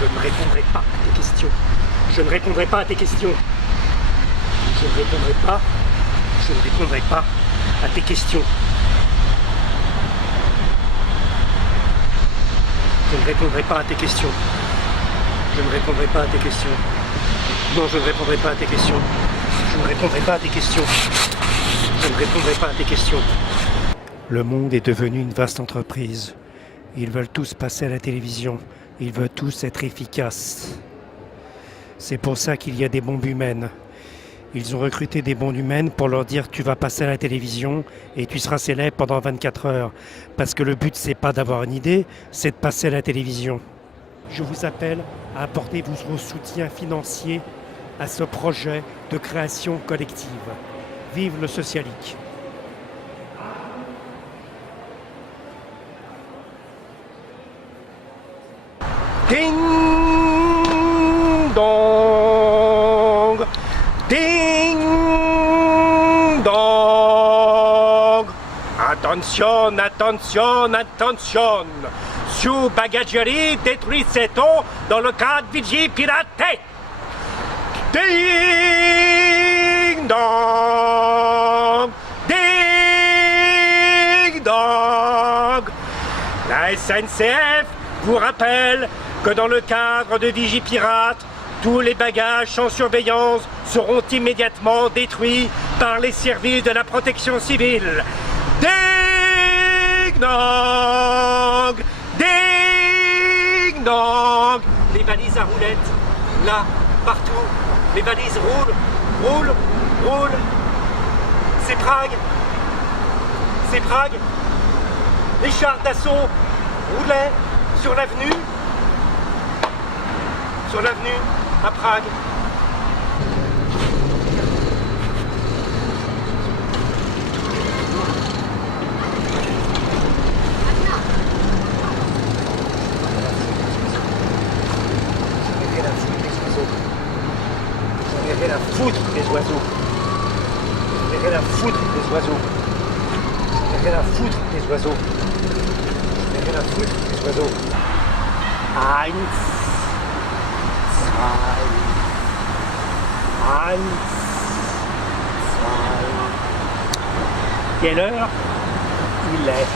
Je ne répondrai pas à tes questions. Je ne répondrai pas à tes questions. Je ne répondrai pas. Je ne répondrai pas à tes questions. Je ne répondrai pas à tes questions. Je ne répondrai pas à tes questions. Non, je ne répondrai pas à tes questions. Je ne répondrai pas à tes questions. Je ne répondrai pas à tes questions. Le monde est devenu une vaste entreprise. Ils veulent tous passer à la télévision. Ils veulent tous être efficaces. C'est pour ça qu'il y a des bombes humaines. Ils ont recruté des bombes humaines pour leur dire tu vas passer à la télévision et tu seras célèbre pendant 24 heures. Parce que le but c'est pas d'avoir une idée, c'est de passer à la télévision. Je vous appelle à apporter vos soutiens financiers à ce projet de création collective. Vive le socialique! Ding dong! Ding dong! Attention, attention, attention! Su bagaggerie détruisez-on dans le cas de Vigie piraté! Ding dong! Ding dong! La SNCF vous rappelle que dans le cadre de Vigipirate, tous les bagages sans surveillance seront immédiatement détruits par les services de la protection civile. Ding dong! Ding dong! Les valises à roulettes, là, partout, les valises roulent, roulent, roulent. C'est Prague. C'est Prague. Les chars d'assaut roulaient sur l'avenue. Sur l'avenue à Prague. J'en ai rien à foutre des oiseaux. J'en ai rien à foutre des oiseaux. J'en ai rien à foutre des oiseaux. J'en ai rien à foutre des oiseaux. Eins. Quelle heure il est?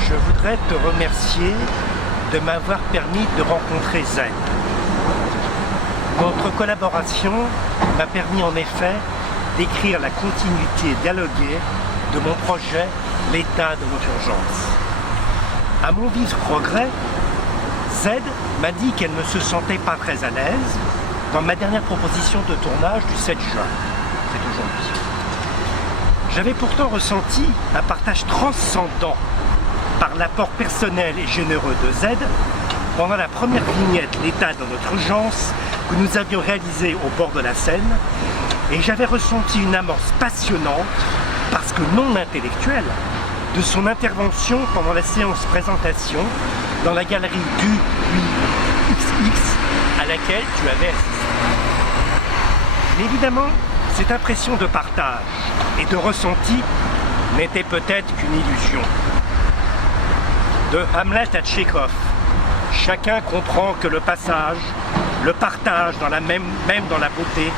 Je voudrais te remercier de m'avoir permis de rencontrer Z. Notre collaboration m'a permis en effet d'écrire la continuité dialoguée de mon projet L'état de notre urgence. À mon vif regret, Z m'a dit qu'elle ne se sentait pas très à l'aise dans ma dernière proposition de tournage du 7 juin. C'est aujourd'hui. J'avais pourtant ressenti un partage transcendant par l'apport personnel et généreux de Z pendant la première vignette L'état de notre urgence que nous avions réalisée au bord de la Seine, et j'avais ressenti une amorce passionnante, parce que non intellectuelle, de son intervention pendant la séance présentation dans la galerie du XX à laquelle tu avais assisté. Mais évidemment, cette impression de partage et de ressenti n'était peut-être qu'une illusion. De Hamlet à Tchekhov, chacun comprend que le passage, le partage dans la même dans la beauté,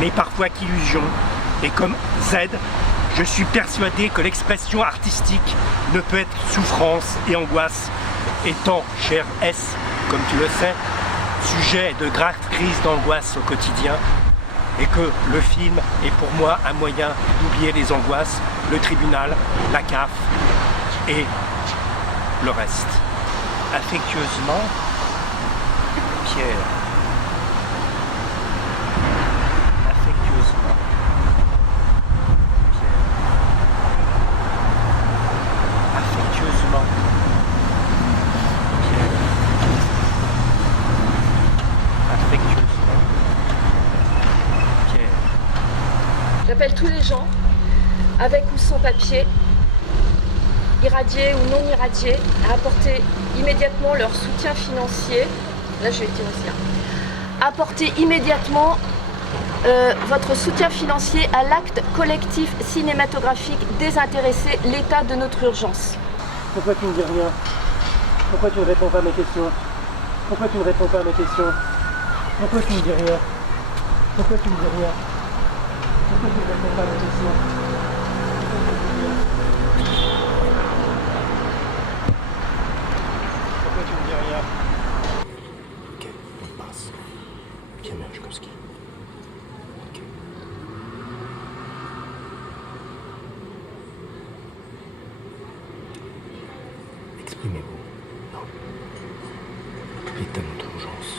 n'est parfois qu'illusion. Et comme Z, je suis persuadé que l'expression artistique ne peut être souffrance et angoisse, étant, cher S, comme tu le sais, sujet de graves crises d'angoisse au quotidien, et que le film est pour moi un moyen d'oublier les angoisses, le tribunal, la CAF et le reste. Affectueusement, Pierre. Affectueusement, Pierre. Affectueusement. j'appelle tous les gens, avec ou sans papier, irradiés ou non irradiés, à apporter immédiatement leur soutien financier. Là, je vais le dire aussi. Apporter immédiatement votre soutien financier à l'acte collectif cinématographique désintéressé, l'état de notre urgence. Pourquoi tu ne dis rien? Pourquoi tu ne réponds pas à mes questions? Pourquoi tu ne réponds pas à mes questions? Pourquoi tu ne dis rien? Pourquoi tu ne dis rien? Pourquoi tu ne réponds pas à mes questions? Pourquoi tu ne dis rien? Ok, on passe. Viens, Merchkovski. Ok. Exprimez-vous. Non. L'état de notre urgence.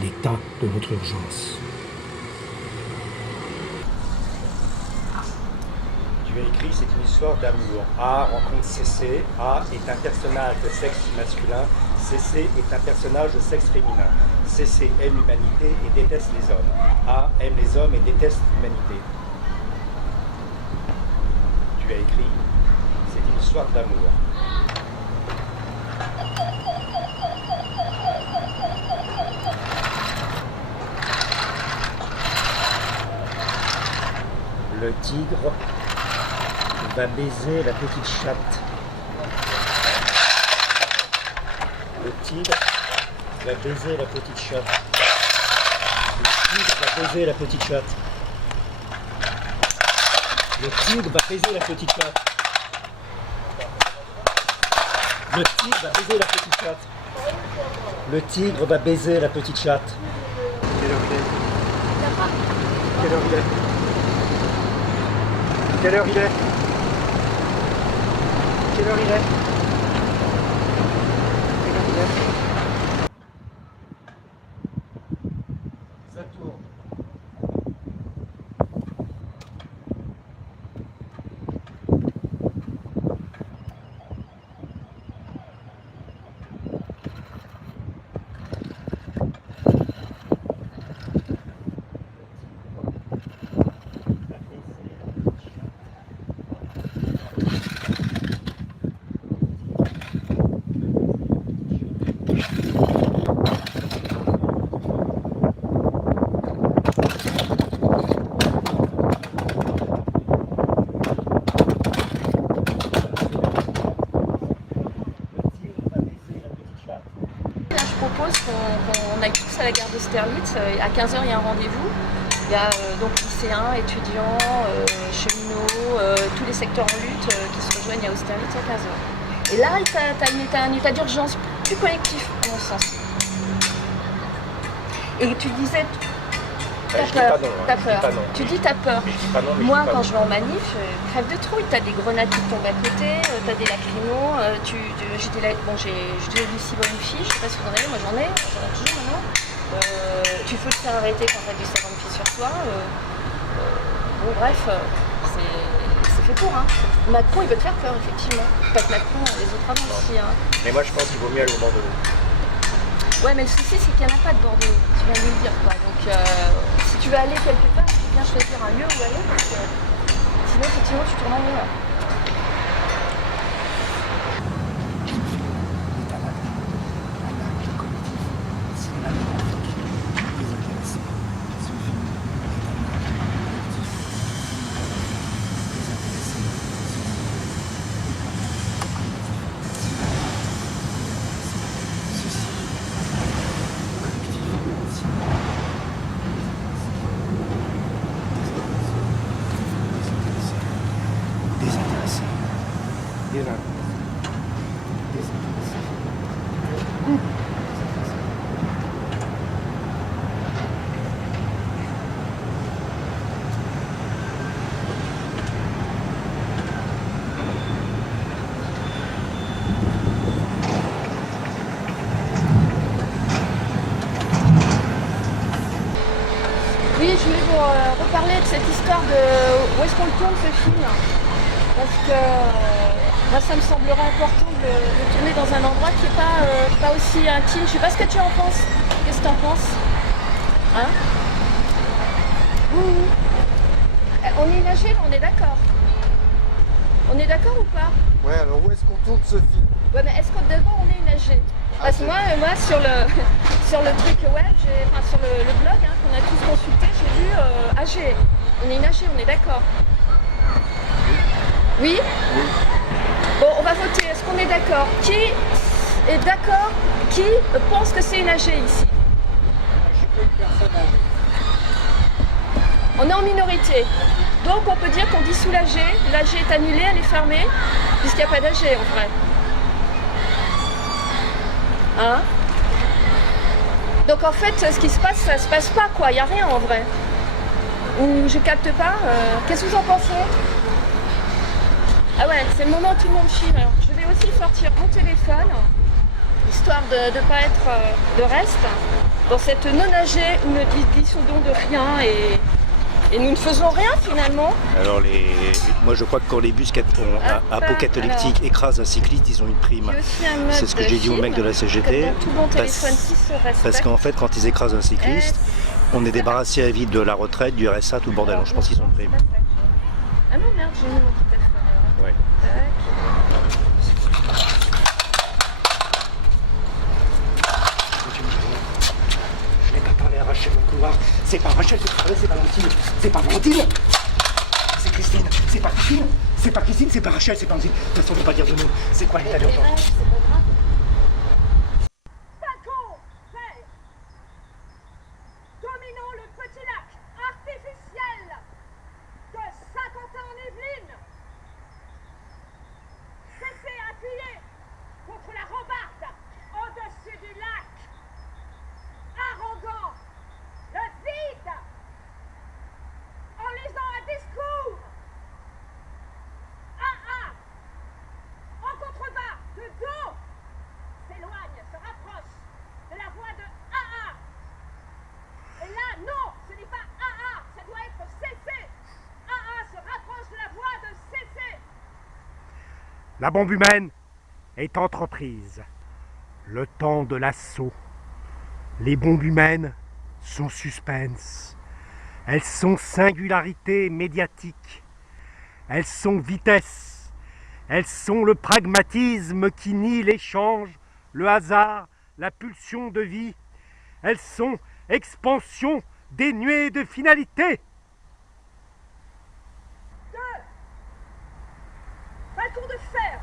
L'état de notre urgence. Tu as écrit, c'est une histoire d'amour. A rencontre CC. A est un personnage de sexe masculin. CC est un personnage de sexe féminin. CC aime l'humanité et déteste les hommes. A aime les hommes et déteste l'humanité. Tu as écrit, c'est une histoire d'amour. Le tigre va baiser la petite chatte. Le tigre va baiser la petite chatte. Le tigre va baiser la petite chatte. Le tigre va baiser la petite chatte. Le tigre va baiser la petite chatte. Le tigre va baiser la petite chatte. Quelle heure il est? Quelle heure il est? Quelle heure il est? Quelle heure il est? Quelle heure il est? Ça tourne. On aille tous à la gare d'Austerlitz. À 15h, il y a un rendez-vous. Il y a donc lycéens, étudiants, cheminots, tous les secteurs en lutte qui se rejoignent à Austerlitz à 15h. Et là, tu as un état d'urgence plus collectif, à mon sens. Et tu disais, t'as peur. T'as peur. Tu dis t'as peur. Moi, quand je vais en manif, crève de trouille. T'as des grenades qui tombent à côté, t'as des lacrymos. J'étais là, bon, j'ai lu Simone Fille, je sais pas si vous en avez, moi j'en ai toujours maintenant. Tu peux te faire arrêter quand t'as du savon de fille sur toi. Bon, bref, c'est fait pour. Hein. Macron, il peut te faire peur, effectivement. Pas que Macron, les autres avant aussi. Hein. Mais moi, je pense qu'il vaut mieux aller au Bordeaux. Ouais, mais le souci, c'est qu'il n'y en a pas de Bordeaux. Tu viens de le dire, quoi. Donc, si tu veux aller quelque part, il faut bien choisir un lieu où aller, parce que sinon, effectivement, tu tournes en rond. Oui, je voulais vous reparler de cette histoire de où est-ce qu'on le tourne ce film. Parce que moi ça me semblerait important de le tourner dans un endroit qui n'est pas aussi intime. Je sais pas ce que tu en penses. Qu'est-ce que tu en penses? Hein? On est nagé, là, on est d'accord. On est d'accord ou pas? Ouais, alors où est-ce qu'on tourne ce film? Ouais, mais est-ce que d'abord on est nagé? Parce que moi sur le truc web, enfin sur le blog qu'on a tous consulté, j'ai lu AG. On est nagé, on est d'accord. Oui? Oui. Bon, on va voter. Est-ce qu'on est d'accord? Qui est d'accord? Qui pense que c'est une AG ici? Je suis pas une personne âgée. On est en minorité. Donc on peut dire qu'on dissout l'AG. L'AG est annulée, elle est fermée, puisqu'il n'y a pas d'AG en vrai. Hein? Donc en fait, ce qui se passe, ça se passe pas quoi, il n'y a rien en vrai. Ou je capte pas. Qu'est-ce que vous en pensez? Ah ouais, c'est le moment où tout le monde chie. Alors, je vais aussi sortir mon téléphone, histoire de ne pas être de reste, dans cette non-AG où nous dissoudons de rien et nous ne faisons rien finalement. Alors moi je crois que quand les bus apocalyptiques écrasent un cycliste, ils ont une prime. C'est ce que j'ai dit au mec de la CGT. Parce qu'en fait quand ils écrasent un cycliste, on est débarrassé à vide de la retraite, du RSA, tout le bordel. Alors, je pense qu'ils ont une prime. Ah non merde, j'ai mis mon téléphone. Ouais. Je n'ai pas parlé à Rachel dans le couloir. C'est pas Rachel qui parlait, c'est Valentine. C'est pas Valentine. C'est Christine. C'est pas Christine. C'est pas Christine, c'est pas Rachel, c'est pas Valentine. De toute façon, on ne peut pas dire de nous. C'est quoi l'état d'urgence? La bombe humaine est entreprise. Le temps de l'assaut. Les bombes humaines sont suspense. Elles sont singularité médiatique. Elles sont vitesse. Elles sont le pragmatisme qui nie l'échange, le hasard, la pulsion de vie. Elles sont expansion dénuée de finalité. Balcon de fer,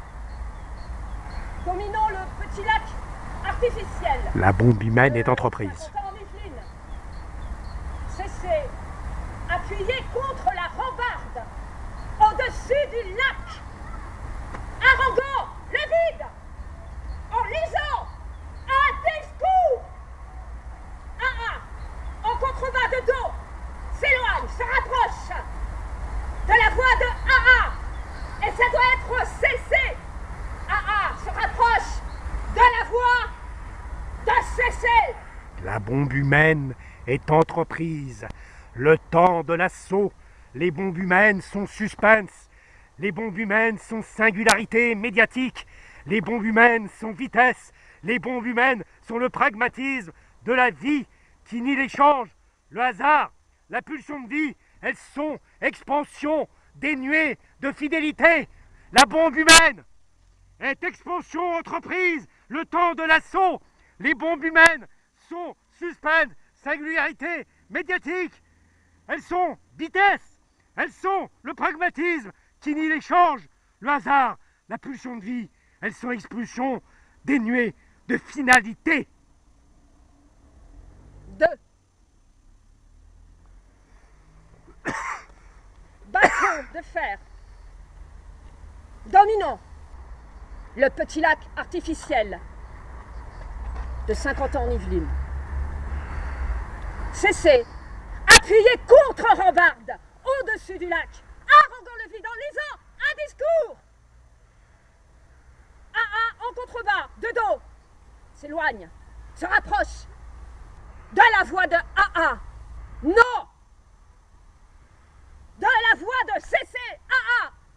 dominant le petit lac artificiel. La bombe humaine est entreprise. Cessez, appuyez contre la rambarde, au-dessus du lac, haranguant le vide, en lisant un discours. En contrebas de dos, s'éloigne, se rapproche de la voix de AA. Et ça doit être cessé. Se rapproche de la voix de cesser. La bombe humaine est entreprise. Le temps de l'assaut. Les bombes humaines sont suspense. Les bombes humaines sont singularité médiatique. Les bombes humaines sont vitesse. Les bombes humaines sont le pragmatisme de la vie qui nie l'échange, le hasard, la pulsion de vie. Elles sont expansion dénuée de fidélité. La bombe humaine est expansion entreprise. Le temps de l'assaut. Les bombes humaines sont suspense, singularité médiatique. Elles sont vitesse. Elles sont le pragmatisme qui nie l'échange, le hasard, la pulsion de vie. Elles sont expulsion dénuée de finalité. 2. Balcon de fer, dominant le petit lac artificiel de Saint-Quentin-en-Yvelines. Cessez, appuyez contre rambarde, au-dessus du lac, haranguant le vide en lisant un discours. En contrebas, de dos, s'éloigne, se rapproche de la voix de AA. Non! De la voix de cesser.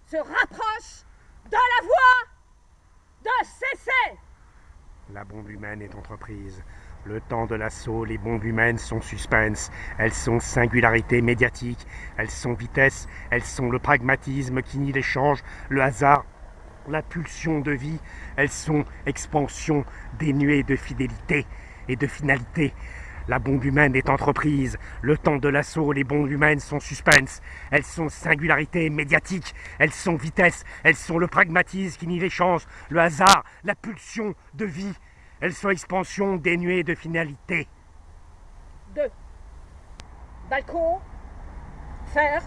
Se rapproche de la voix de cesser. La bombe humaine est entreprise. Le temps de l'assaut, les bombes humaines sont suspense. Elles sont singularité médiatique. Elles sont vitesse. Elles sont le pragmatisme qui nie l'échange, le hasard, la pulsion de vie. Elles sont expansion dénuée de fidélité et de finalité. La bombe humaine est entreprise. Le temps de l'assaut, les bombes humaines sont suspense. Elles sont singularité médiatique. Elles sont vitesse. Elles sont le pragmatisme qui nie l'échange, le hasard, la pulsion de vie. Elles sont expansion dénuée de finalité. 2. Balcon, fer,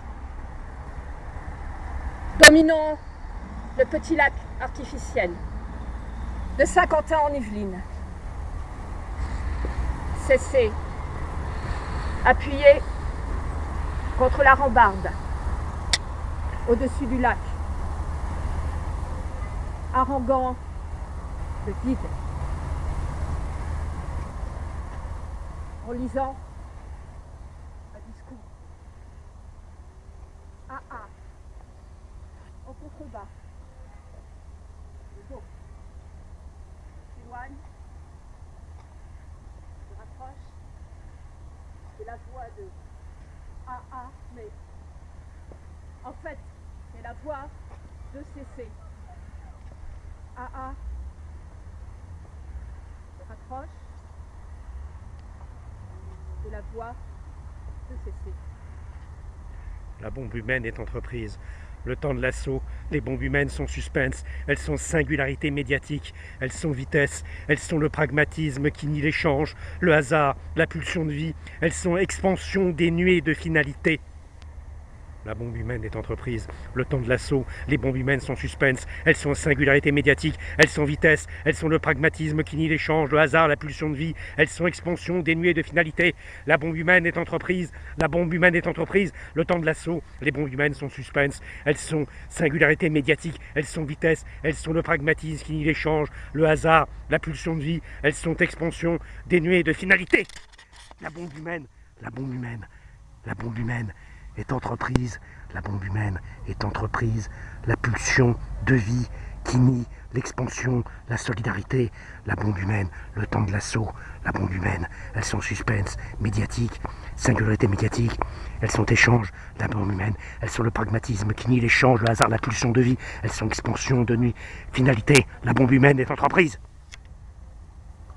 dominant le petit lac artificiel de Saint-Quentin en Yvelines. Cessez, appuyez contre la rambarde au-dessus du lac, haranguant le vide. En lisant un discours. En contrebas. Le dos. S'éloigne. Se rapproche. C'est la voix de AA, mais en fait, c'est la voix de CC. AA se rapproche. De la voix de cesser. La bombe humaine est entreprise. Le temps de l'assaut, les bombes humaines sont suspense. Elles sont singularité médiatique. Elles sont vitesse. Elles sont le pragmatisme qui nie l'échange, le hasard, la pulsion de vie. Elles sont expansion dénuée de finalité. La bombe humaine est entreprise. Le temps de l'assaut, les bombes humaines sont suspense. Elles sont singularité médiatique. Elles sont vitesse. Elles sont le pragmatisme qui nie l'échange, le hasard, la pulsion de vie. Elles sont expansion dénuée de finalité. La bombe humaine est entreprise. La bombe humaine est entreprise. Le temps de l'assaut, les bombes humaines sont suspense. Elles sont singularité médiatique. Elles sont vitesse. Elles sont le pragmatisme qui nie l'échange, le hasard, la pulsion de vie. Elles sont expansion dénuée de finalité. La bombe humaine, la bombe humaine, la bombe humaine est entreprise, la bombe humaine est entreprise, la pulsion de vie qui nie l'expansion, la solidarité, la bombe humaine, le temps de l'assaut, la bombe humaine, elles sont suspense, médiatique, singularité médiatique, elles sont échange, la bombe humaine, elles sont le pragmatisme qui nie l'échange, le hasard, la pulsion de vie, elles sont expansion de nuit, finalité, la bombe humaine est entreprise.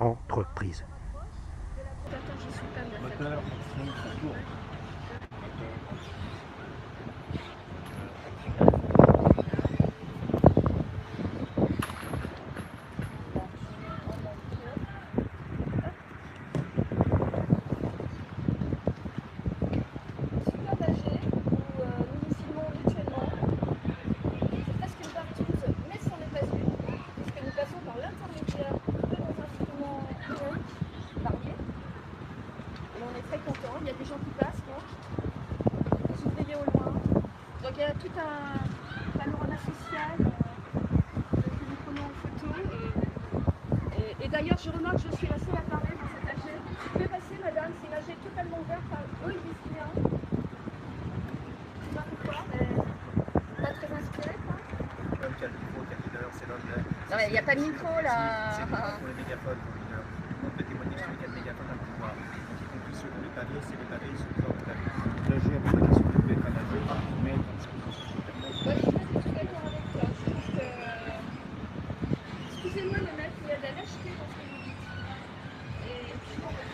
Entreprise. Moteur, il y a des gens qui passent, des ouvriers au loin. Donc il y a tout un panorama social que nous prenons en photo. Et d'ailleurs, je remarque que je suis la seule à parler dans cet AG. Vous pouvez passer, madame, c'est une AG totalement ouverte par eux, ils disent rien. Je sais pas pourquoi, mais pas très inspiré, quoi. Non, mais il n'y a pas de micro là. C'est pour les mégaphones. On peut témoigner sur les 4 mégaphones à pouvoir. Le pavé, c'est le pavé, c'est le pavé. L'AG a posé la question de mettre un AG, mais on Ouais, je suis pas du tout d'accord avec toi. Je pense que... Excusez-moi de mettre, il y a de la lâcheté dans ce que vous dites. Et je comprends pas.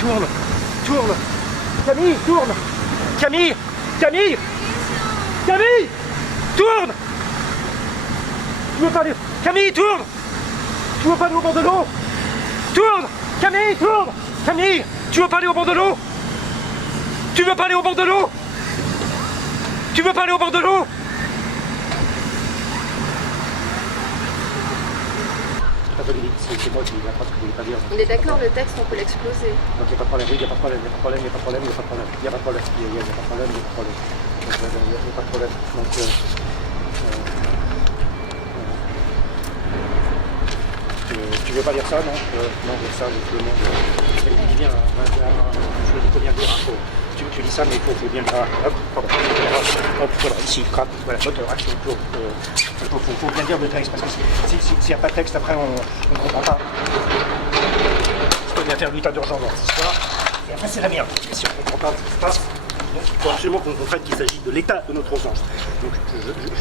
Tourne, tourne. Camille, tourne. Camille, Camille, Camille, tourne. Tu veux pas aller... Camille, tourne. Tu veux pas aller au bord de l'eau? Tourne. Camille, tourne. Camille, tu veux pas aller au bord de l'eau? Tu veux pas aller au bord de l'eau? Tu veux pas aller au bord de l'eau? C'est moi qui la phrase que je voulais pas dire. On est d'accord, le texte, on peut l'exploser. Donc il n'y a pas de problème, oui, il n'y a pas de problème, il n'y a pas de problème, il n'y a pas de problème, il n'y a pas de problème, il n'y a pas de problème, il n'y a pas de problème, il n'y a pas de problème. Donc il n'y a pas de problème. Donc tu veux pas dire ça, non? Non, dire ça, le monde. Bien, je le dis pas bien dire, tu dis ça, mais il faut bien dire. Hop, pardon. Hop, voilà, ici, crap, voilà, moteur, action, faut bien dire le texte, parce que s'il n'y a pas de texte, après on ne comprend pas. Il faut bien faire l'état d'urgence dans cette histoire, et après c'est la merde. Et si on ne comprend pas ce qui se passe, donc il faut absolument qu'on comprenne qu'il s'agit de l'état de notre urgence. Donc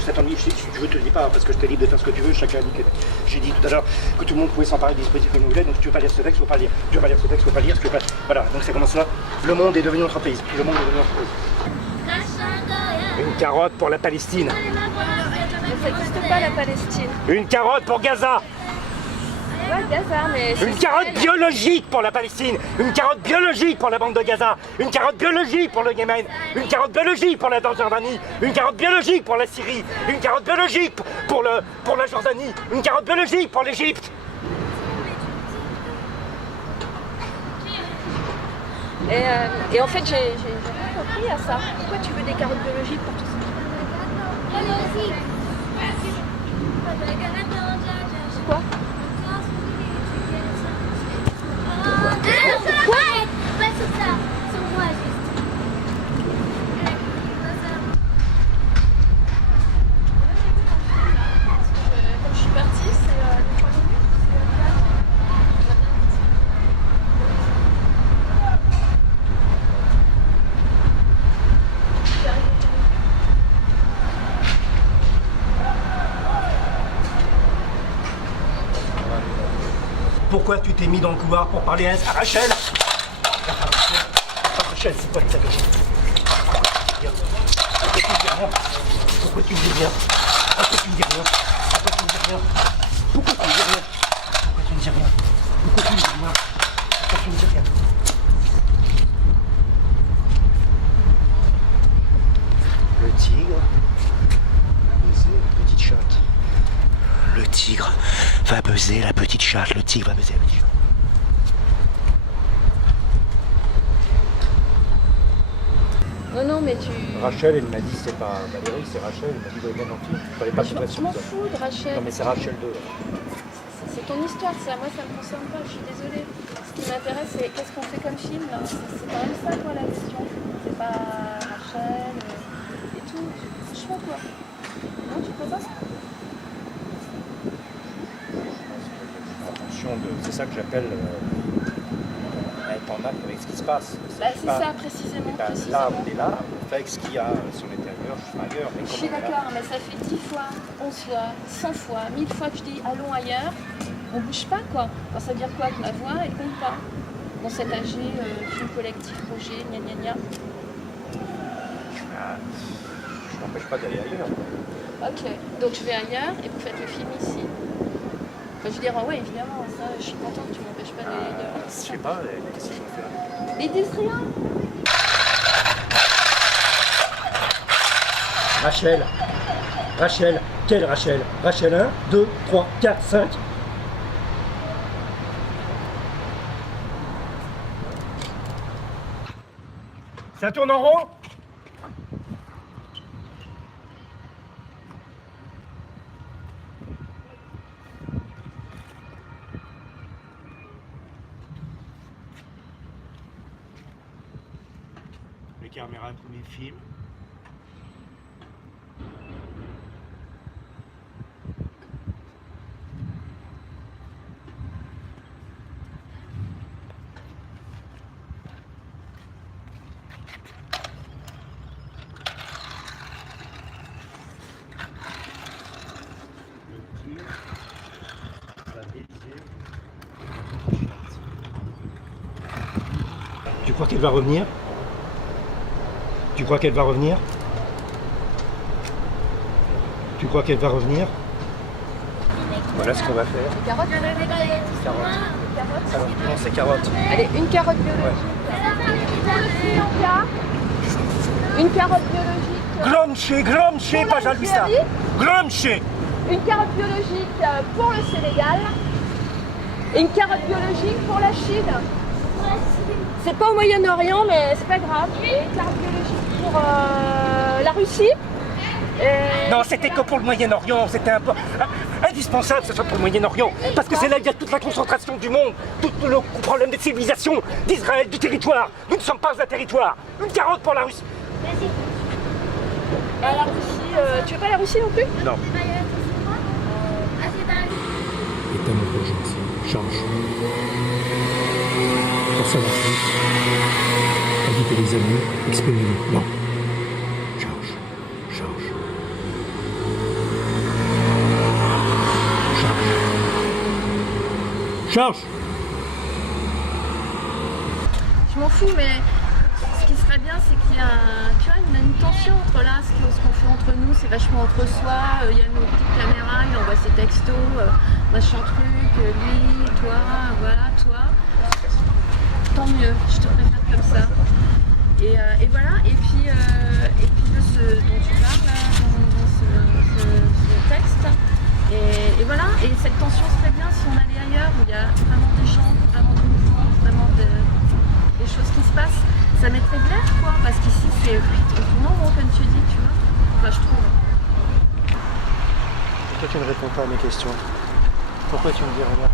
cet ennui, si tu veux, te le dis pas, parce que je t'ai libre de faire ce que tu veux, chacun dit que. J'ai dit tout à l'heure que tout le monde pouvait s'emparer des dispositifs comme il voulait, donc si tu veux pas lire ce texte, il faut pas lire. Tu veux pas lire ce texte, il faut pas lire, si tu veux pas. Voilà, donc c'est comme ça. Le monde est devenu notre pays. Le monde est devenu notre pays. Une carotte pour la Palestine. Mais ça n'existe pas la Palestine. Une carotte pour Gaza. Ouais, Gaza, mais... Une carotte biologique pour la Palestine. Une carotte biologique pour la bande de Gaza. Une carotte biologique pour le Yémen. Une carotte biologique pour la Jordanie. Une carotte biologique pour la Syrie. Une carotte biologique pour la Jordanie. Une carotte biologique pour l'Égypte. Et en fait, j'ai pas compris à ça. Pourquoi tu veux des carottes biologiques pour tout ça? Quoi? Quand je suis partie, c'est les 3 minutes. Pourquoi tu t'es mis dans le couloir pour parler à Rachel? Rachel, c'est quoi que ça fait? Pourquoi tu me dis rien? Pourquoi tu me dis rien? Pourquoi tu me dis rien? Pourquoi tu me dis rien? Pourquoi tu me dis rien? Pourquoi tu me dis rien? Pourquoi tu me dis rien? Le tigre va baiser la petite chatte. Le tigre va baiser la petite chatte. Le tigre va baiser la petite chatte. Non, mais tu... Rachel, elle m'a dit, c'est pas Valérie, c'est Rachel, elle m'a dit, bien gentil, il fallait pas Je m'en fous de Rachel. Non mais c'est Rachel 2. C'est ton histoire, ça. Moi, ça me concerne pas, je suis désolée. Ce qui m'intéresse, c'est qu'est-ce qu'on fait comme film, là. C'est quand même ça, quoi, la question. C'est pas Rachel et tout. Franchement, quoi. Non, tu peux pas? C'est ça que j'appelle être en acte avec ce qui se passe. C'est ça, précisément. Ben, là, on est là, on fait avec ce qu'il y a sur l'intérieur, je suis ailleurs. Je suis d'accord, mais ça fait 10 fois, 11 fois, 100 fois, 1000 fois que je dis allons ailleurs, on bouge pas, quoi. Alors, ça veut dire quoi? Que ma voix, elle compte pas. Dans cet AG, film collectif, projet, gna gna gna. Je n'empêche pas d'aller ailleurs. Ok, donc je vais ailleurs et vous faites le film ici. Enfin, je veux dire, ouais, évidemment, ça, je suis contente, tu m'empêches pas d'aller ailleurs. Je sais pas, qu'est-ce qu'ils vont faire? Mais ils disent rien. Rachel. Rachel. Quelle Rachel? Rachel 1, 2, 3, 4, 5. Ça tourne en rond? Les caméras, premier film. Tu crois qu'elle va revenir? Tu crois qu'elle va revenir? Tu crois qu'elle va revenir? Voilà ce qu'on va faire. Carotte. Carotte. Alors, non, c'est carotte. Allez, une carotte biologique. Pour le Sri Lanka, Une carotte biologique. Gramsci, pas Jean-Louis. Gramsci. Une carotte biologique pour le Sénégal. Et une carotte biologique pour la Chine. C'est pas au Moyen-Orient, mais c'est pas grave. Et une carotte biologique pour la Russie. Et Non, c'était que pour le Moyen-Orient, c'était indispensable que ce soit pour le Moyen-Orient, parce que c'est là qu'il y a toute la concentration du monde, tout le problème des civilisations, d'Israël, du territoire. Nous ne sommes pas un territoire. Une carotte pour la Russie. la Russie, tu veux pas la Russie non plus? Non. État d'urgence, change. Pour savoir plus, inviter les amis, expérimenter. Non. Change. Je m'en fous, mais ce qui serait bien, c'est qu'il y a tu vois, une tension entre là, ce qu'on fait entre nous, c'est vachement entre soi. Il y a nos petites caméras, il envoie ses textos, machin truc, lui, toi, voilà, toi. Tant mieux, je te préfère comme ça. Et voilà, et puis de ce dont tu parles, là, dans ce texte. Et voilà, et cette tension serait bien si on allait ailleurs, où il y a vraiment des gens, vraiment des mouvements, vraiment des choses qui se passent. Ça mettrait de l'air, quoi, parce qu'ici c'est non, comme tu dis, tu vois. Enfin, je trouve. Pourquoi tu ne réponds pas à mes questions? Pourquoi tu ne dis rien?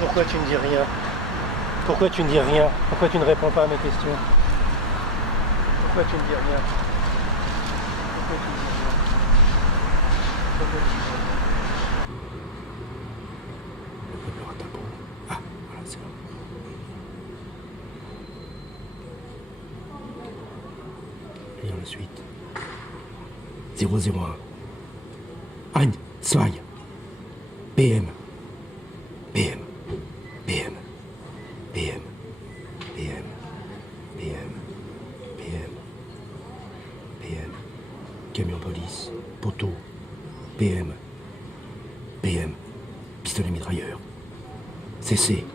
Pourquoi tu ne dis rien? Pourquoi tu ne dis rien? Pourquoi tu ne dis rien? Pourquoi tu ne réponds pas à mes questions? Pourquoi tu ne dis rien? Pourquoi tu ne dis rien? Pourquoi tu ne dis rien? Le peuple aura ta peau. Ah, voilà, c'est bon. Et ensuite. 001. 1, 2. PM. PM. PM. PM. PM. PM. PM. PM. Camion police. Poteau. PM. PM. Pistolet mitrailleur. CC.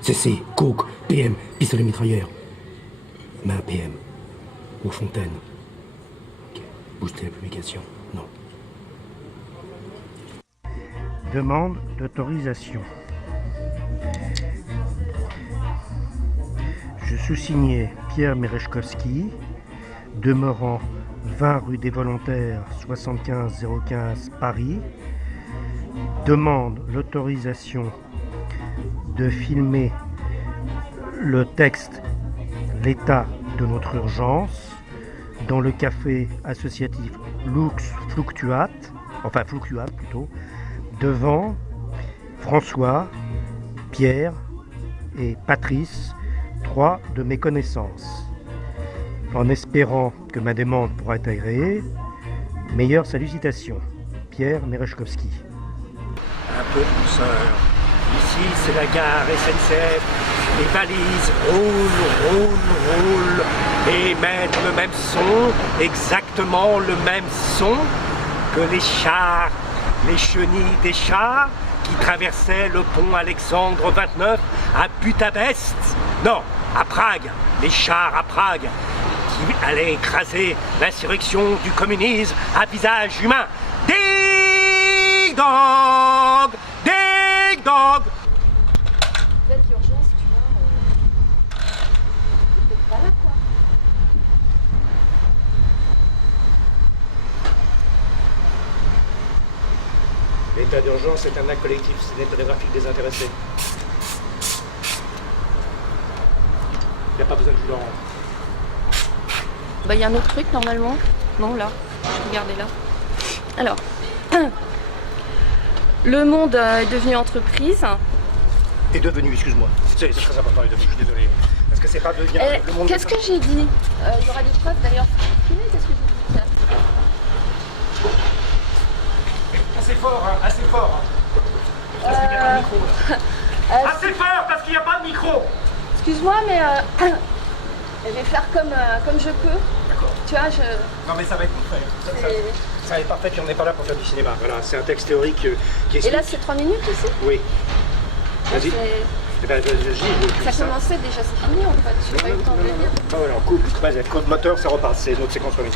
CC. Coke. PM. Pistolet mitrailleur. Main PM. Aux fontaines. Ok. Booster la publication. Non. Demande d'autorisation. Je sous-signais Pierre Merechkovski, demeurant 20 rue des Volontaires, 75 015 Paris. Demande l'autorisation de filmer le texte L'état de notre urgence dans le café associatif Lux Fluctuat, enfin Fluctuat plutôt, devant François, Pierre et Patrice, 3 de mes connaissances. En espérant que ma demande pourra être agréée, meilleures salutations. Pierre Merechkovski. Un peu de douceur. Ici, c'est la gare SNCF. Les balises roulent et mettent le même son, exactement le même son que les chars, les chenilles des chars qui traversaient le pont Alexandre 29 à Budapest. Non, à Prague, les chars à Prague qui allaient écraser l'insurrection du communisme à visage humain. Dig dog! Dig dog! Peut-être l'urgence, tu vois, peut-être pas là, quoi. L'état d'urgence est un acte collectif cinématographique désintéressé. Il n'y a pas besoin de jus d'orange. Bah, il y a un autre truc normalement. Non, là. Regardez là. Alors. Le monde est devenu entreprise. Est devenu, excuse-moi. C'est très important, est devenu, je suis désolé. Parce que c'est pas devenir le monde. Qu'est-ce que j'ai dit? Il y aura des preuves d'ailleurs. Qu'est-ce que j'ai dit? Assez fort, hein, assez fort. Parce qu'il n'y a pas de micro là. Assez fort parce qu'il n'y a pas de micro. Excuse-moi, mais je vais faire comme je peux. D'accord. Tu vois, Non mais ça va être parfait. Ça va être parfait, puis on n'est pas là pour faire du cinéma. Voilà, c'est un texte théorique qui est... Et là, c'est 3 minutes ici? Oui. Vas-y. Eh ben, ça commençait déjà, c'est fini en fait. Je n'ai pas eu le temps de le dire. Ah voilà, on coupe, code moteur, ça repart, c'est notre séquence première.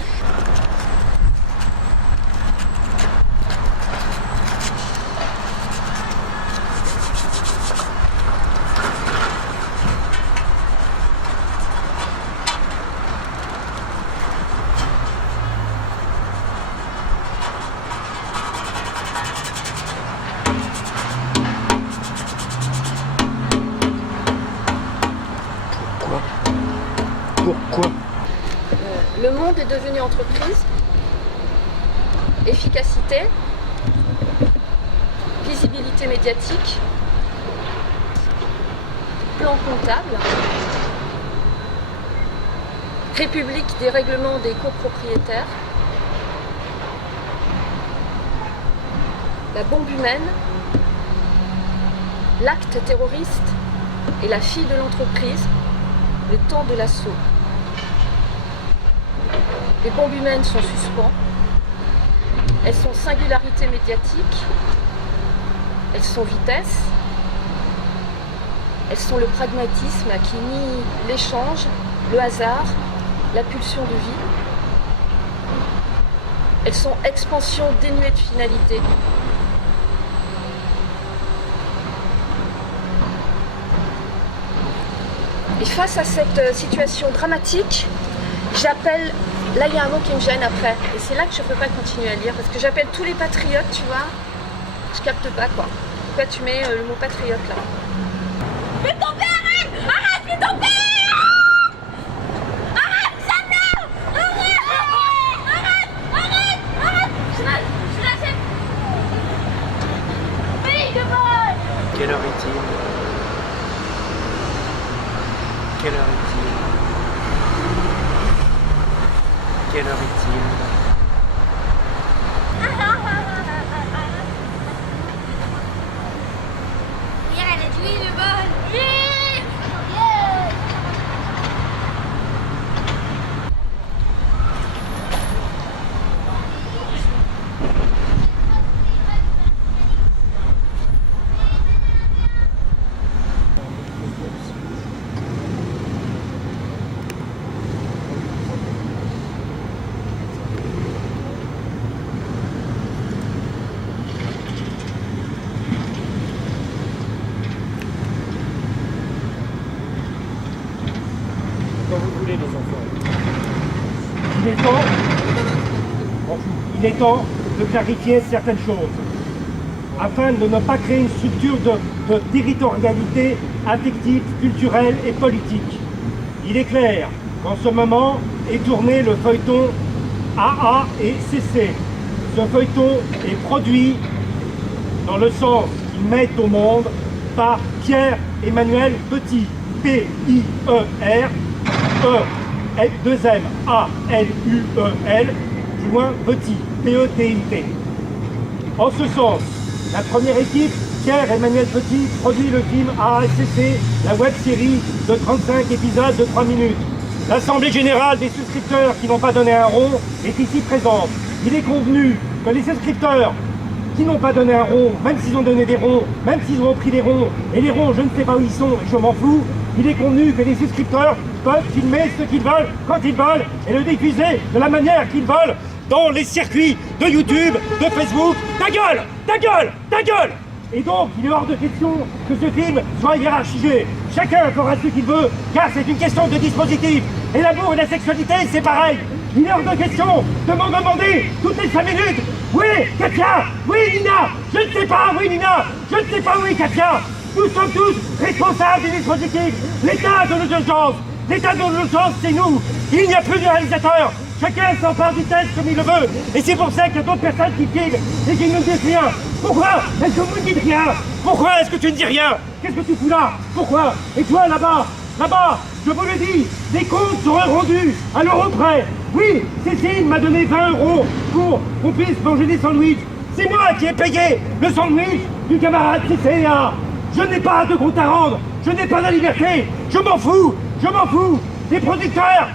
Pourquoi? Le monde est devenu entreprise, efficacité, visibilité médiatique, plan comptable, république des règlements des copropriétaires, la bombe humaine, l'acte terroriste et la fille de l'entreprise, le temps de l'assaut. Les bombes humaines sont suspens, elles sont singularité médiatique, elles sont vitesse, elles sont le pragmatisme qui nie l'échange, le hasard, la pulsion de vie. Elles sont expansion dénuée de finalité. Et face à cette situation dramatique, j'appelle, là il y a un mot qui me gêne après, et c'est là que je ne peux pas continuer à lire, parce que j'appelle tous les patriotes, tu vois, je capte pas quoi. Pourquoi tu mets le mot patriote là? Mais ton père, arrête! Arrête, mais ton père! Arrête, ça meurt! Arrête! Je l'achète! Oui, de vol! Quelle heure est-il? Quelle heure est-il? Quelle heure est-il? Hier, elle a dit oui, de vol! Oui! Quand vous voulez, les enfants. Il est temps de clarifier certaines choses, afin de ne pas créer une structure de territorialité affective, culturelle et politique. Il est clair qu'en ce moment est tourné le feuilleton AA et CC. Ce feuilleton est produit dans le sens qu'il met au monde par Pierre-Emmanuel Petit, P-I-E-R, E-2-M-A-L-U-E-L, plus loin Petit, P-E-T-I-T. En ce sens, la première équipe, Pierre-Emmanuel Petit, produit le film AACC, la web-série de 35 épisodes de 3 minutes. L'Assemblée Générale des souscripteurs qui n'ont pas donné un rond est ici présente. Il est convenu que les souscripteurs qui n'ont pas donné un rond, même s'ils ont donné des ronds, même s'ils ont pris des ronds, et les ronds, je ne sais pas où ils sont, je m'en fous, il est convenu que les souscripteurs peuvent filmer ce qu'ils veulent, quand ils veulent, et le diffuser de la manière qu'ils veulent, dans les circuits de YouTube, de Facebook. Ta gueule! Ta gueule! Ta gueule! Et donc, il est hors de question que ce film soit hiérarchisé. Chacun fera ce qu'il veut, car c'est une question de dispositif. Et l'amour et la sexualité, c'est pareil. Il est hors de question de m'en demander toutes les 5 minutes. Oui, Katia. Oui, Nina. Je ne sais pas. Oui, Nina. Je ne sais pas. Oui, Katia. Nous sommes tous responsables des dispositifs. L'état de l'urgence. L'état de l'urgence, c'est nous. Il n'y a plus de réalisateur. Chacun s'empare du texte comme il le veut. Et c'est pour ça qu'il y a d'autres personnes qui filment et qui ne disent rien. Pourquoi est-ce que vous ne dites rien? Pourquoi est-ce que tu ne dis rien? Qu'est-ce que tu fous là? Pourquoi? Et toi, là-bas, je vous le dis, les comptes seront rendus à l'euro près. Oui, Cécile m'a donné 20 € pour qu'on puisse manger des sandwichs. C'est moi qui ai payé le sandwich du camarade CCA. Je n'ai pas de compte à rendre. Je n'ai pas de liberté. Je m'en fous. Les producteurs,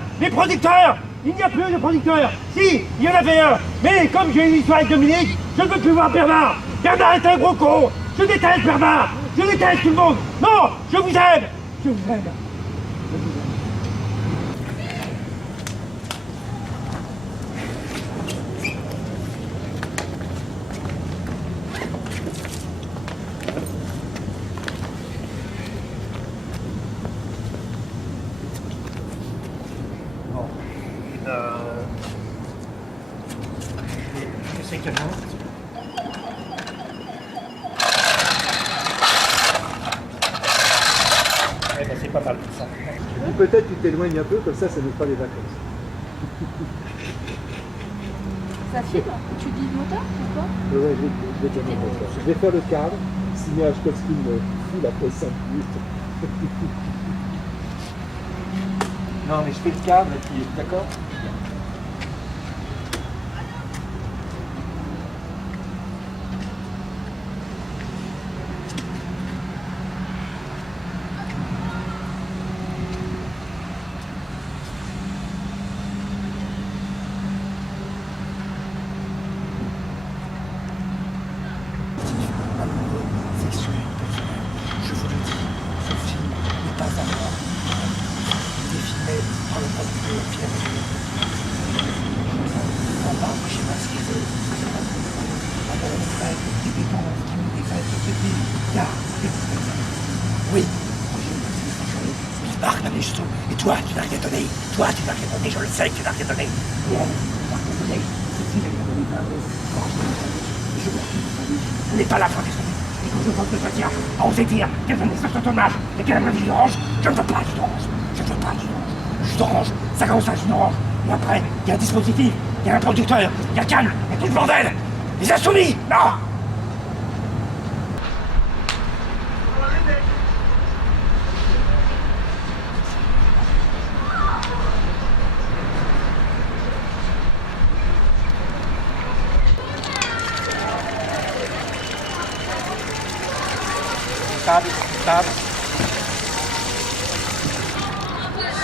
il n'y a plus de producteurs. Si, il y en avait un. Mais comme j'ai une histoire avec Dominique, je ne veux plus voir Bernard. Bernard est un gros con. Je déteste Bernard. Je déteste tout le monde. Non, je vous aide. Je vous aide. Bon. Je sais que non. Eh ben, c'est pas mal tout ça. Peut-être tu t'éloignes un peu, comme ça nous fera les vacances. Ça filme? Tu dis moteur ou quoi? Ouais, je vais te dire mon moteur. Je vais faire le cadre, signer Hachkovski me fout après 5 minutes. Non, mais je fais le cadre et puis, d'accord? Je vous le dis, ce film n'est pas à moi. Il est filmé par le producteur Pierre Gilles. On va chez moi ce qu'il veut. Après la retraite, des dépenses qui nous défaillent de ce pays. Car, oui, Marc m'a des sous. Et toi, tu n'as rien donné. Toi, tu n'as rien donné. Je le sais que tu n'as rien donné. Et elle, tu n'as rien donné. C'est qui qui a donné par eux. Je vois que ce n'est pas la fin des choses. Et quand je vois que Fatia a osé dire qu'elle venait sur ce tournage et qu'elle avait du orange, je ne veux pas du orange. Je ne veux pas du orange. Jus d'orange, ça commence à jus d'orange. Et après, il y a un dispositif, il y a un producteur, il y a Cannes, il y a tout le bordel. Les insoumis, non.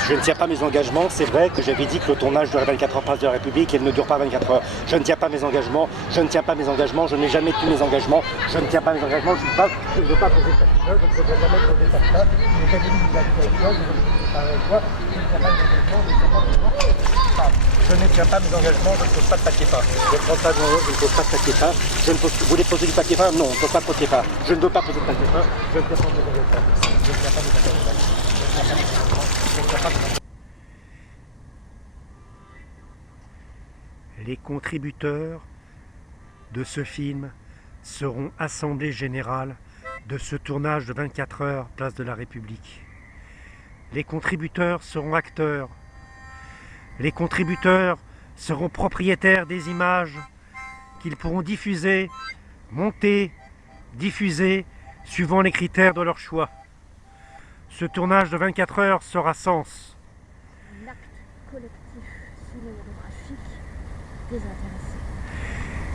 Je ne tiens pas mes engagements. C'est vrai que j'avais dit que le tournage durait 24 heures place de la République et il ne dure pas 24 heures. Je ne tiens pas mes engagements. Je ne tiens pas mes engagements. Je n'ai jamais tenu mes engagements. Je ne tiens pas mes engagements. Je ne veux pas poser ça. Je ne veux jamais poser ça. Je n'ai jamais dit je ne tiens pas mes engagements. Je ne pose pas de papier peint. Je ne prends pas de je ne pose pas de papier peint. Vous voulez poser du papier peint? Non, on ne pose pas de papier peint. Je ne veux pas poser de papier peint. Je ne tiens pas mes engagements. Je ne tiens pas mes engagements. Les contributeurs de ce film seront assemblée générale de ce tournage de 24 heures place de la République. Les contributeurs seront acteurs. Les contributeurs seront propriétaires des images qu'ils pourront diffuser, monter, diffuser suivant les critères de leur choix. Ce tournage de 24 heures sera sens. Un acte collectif cinématographique désintéressé.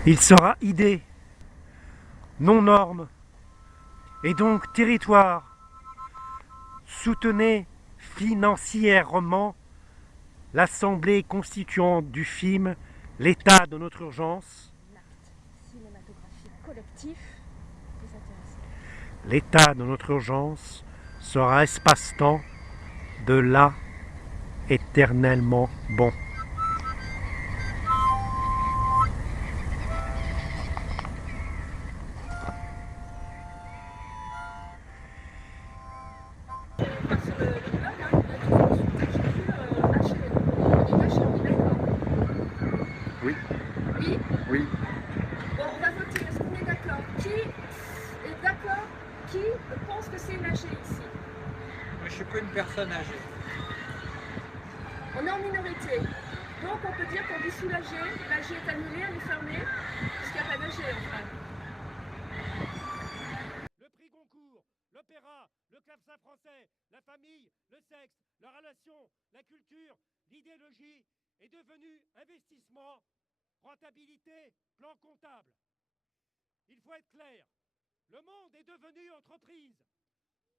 Il sera idée, non norme, et donc territoire. Soutenez financièrement l'assemblée constituante du film L'état de notre urgence. L'acte cinématographique collectif désintéressé. L'état de notre urgence sera espace-temps de là éternellement bon. Oui. Oui. Oui. Bon, on va voter. Est-ce qu'on est d'accord? Qui est d'accord? Qui pense que c'est une AG ici? Je suis pas une personne âgée. On est en minorité. Donc on peut dire qu'on vit sous l'AG. L'AG est annulée, elle est fermée. Puisqu'il n'y a pas d'AG enfin. Le prix Goncourt, l'opéra, le clavecin français, la famille, le sexe, la relation, la culture, l'idéologie est devenu investissement, rentabilité, plan comptable. Il faut être clair, le monde est devenu entreprise.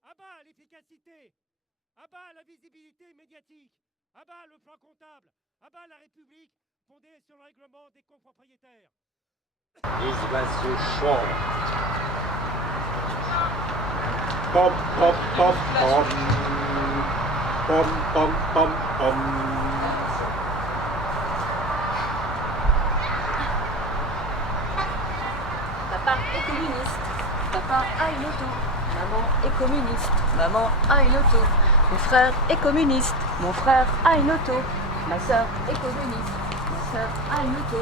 À bas l'efficacité, à bas la visibilité médiatique, à bas le plan comptable, à bas la République fondée sur le règlement des copropriétaires. Les oiseaux chantent. pom, pom, pom, pom. Pom, pom, pom, pom. Papa est communiste. Papa a une auto. Maman est communiste. Maman a une auto. Mon frère est communiste. Mon frère a une auto. Ma soeur est communiste. Ma soeur a une auto.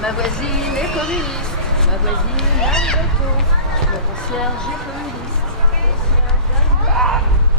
Ma voisine est communiste. Ma voisine a une auto. Mon concierge est communiste. Mon concierge a une auto.